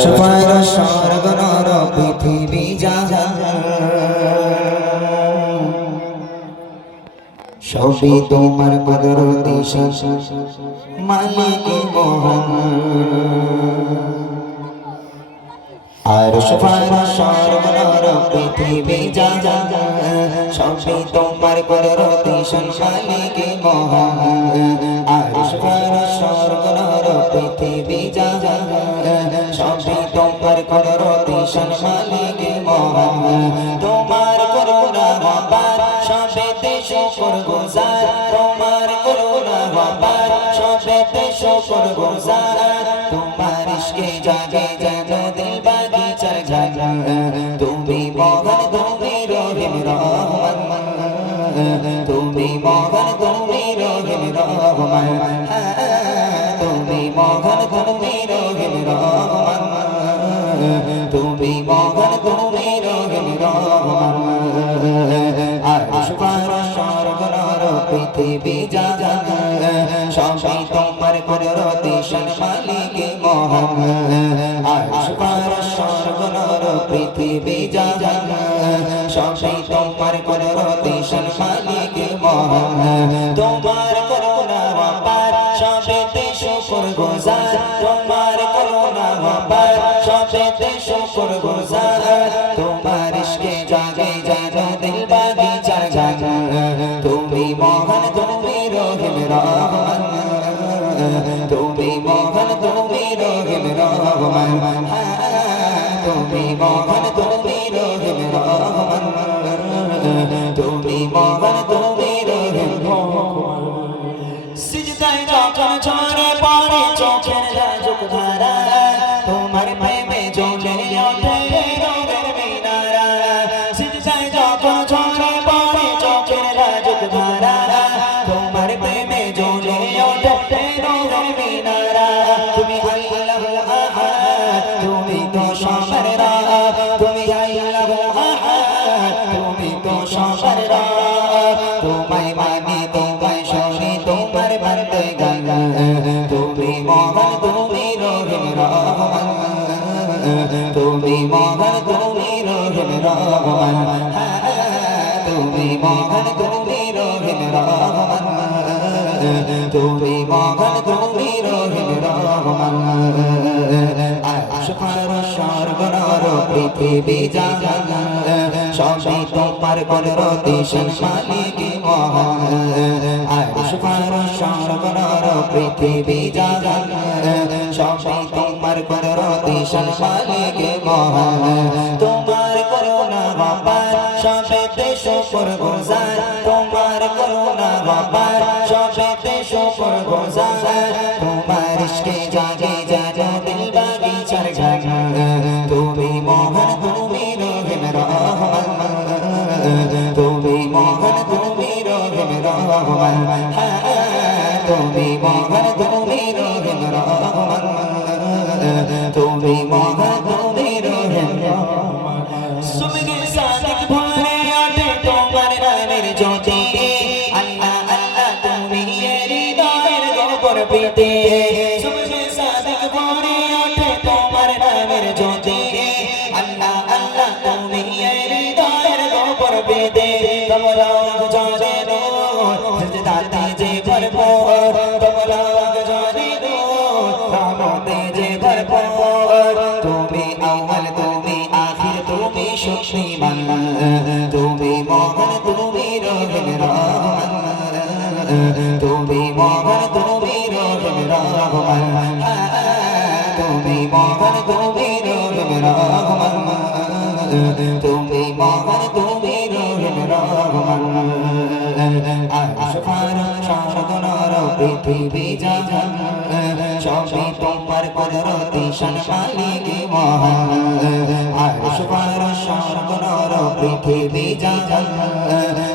পার স্বর্গ নরক পৃথিবী জাহান সবই তোমার কুদরতি মালিক মহান আরশ পার স্বর্গ নরক পৃথিবী জাহান সবই তোমার কুদরতি মালিক মহান আরশ পার স্বর্গ নরক পৃথিবী জাহান সবই তোমার কুদরতি মালিক মহান তোমার করুণা অপার সবেতে শুকরগুজার তোমার করুণা অপার সবেতে শুকরগুজার তোমার ইশকে জাগে যেন দিল বাগিচার ঝাড় তুমি মহান তুমি রহিম রহমান তুমি মহান তুমি রহিম রহমান তুমি মহান তুমি রহিম রহমান তুমি মহান তুমি রহিম রহমান আরশ পার স্বর্গ নরক পৃথিবী জাহান সবই তোমার কুদরতি মালিক মহান আরশ পার স্বর্গ নরক পৃথিবী জাহান সবই তোমার কুদরতি মালিক মহান তোমার করুণা অপার সবেতে শুকরগুজার তোমার করুণা অপার সবেতে শুকরগুজার তোমার ইশকে জাগে যেন দিল বাগিচার ঝাড় তুমি মহান তুমি রহিম রহমান তুমি মহান তুমি রহিম রহমান তুমি মহান তুমি রহিম রহমান তুমি মহান তুমি রহিম রহমান সিজদায় যখন ঝরে পড়ে চোখের রাজুক ধারা তোমার প্রেমে জ্বলে ওঠে রঙের মিনারা সিজদায় যখন ঝরে পড়ে চোখের রাজুক ধারা তোমার প্রেমে জ্বলে ওঠে রঙের মিনারা তুমি আল্লাহ আহাদ তুমি তো সবার রব তুমি আল্লাহ আহাদ তুমি তো সবার রব তোমায় মানি তোমায় শুনি তোমার বান্দে গান তুমি মহান তুমি রহিম রহমান তুমি মহান তুমি রহিম রহমান তুমি মহান তুমি রহিম রহমান তুমি মহান তুমি রহিম রহমান আরশ পার স্বর্গ নরক পৃথিবী জাহান সবই তোমার কুদরতি মালিক মহান আরশ পার স্বর্গ নরক পৃথিবী জাহান সবই তোমার কুদরতি মালিক মহান তোমার করুণা অপার সবেতে শুকরগুজার তোমার করুণা অপার সবেতে শুকরগুজার তোমার ইশকে জাগে যেন দিল বাগিচার ঝাড় তুমি মহান তুমি রহিম রহমান তুমি মহান তুমি রহিম রহমান তুমি মহান তুমি রহিম রহমান তুমি মহান তুমি রহিম রহমান সুবহে সাদিক ভরে ওঠে তোমার নামের জ্যোতি আল্লাহ আল্লাহ তুমি হৃদয়ের গোপন পেতে সুবহে সাদিক ভরে ওঠে তোমার নামের জ্যোতি আল্লাহ আল্লাহ তুমি হৃদয়ের গোপন পেতে তোমার জানে সিজদাতে যে ভরপুর তোমার জানে রহমতে যে ভরপুর তুমি আউয়াল তুমি আখির তুমি শক্তিমান তুমি মহান তুমি রহিম রহমান তুমি মহান তুমি রহিম রহমান তুমি মহান তুমি রহিম রহমান তুমি মহান তুমি রহিম রহমান আরশ পার স্বর্গ নরক পৃথিবী জাহান সবই তোমার কুদরতি মালিক মহান আরশ পার স্বর্গ নরক পৃথিবী জাহান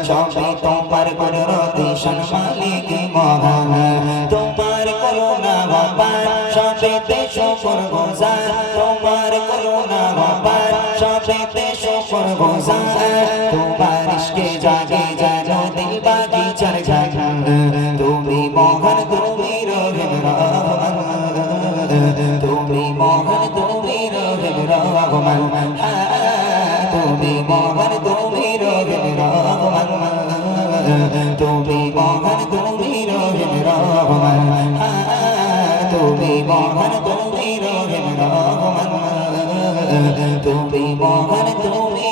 সবই তোমার কুদরতি মালিক মহান তোমার করুণা অপার সবেতে শুকরগুজার তোমার করুণা অপার সবেতে শুকরগুজার তোমার ইশকে জাগে যেন দিল বাগিচার ঝাড় তুমি মহান তুমি রহিম রহমান তুমি মহান তুমি রহমান তুমি মহান তুমি রহিম রহমান তুমি মহান তুমি রহিম রহমান তুমি মহান তুমি রহিম রহমান তুমি মহান তুমি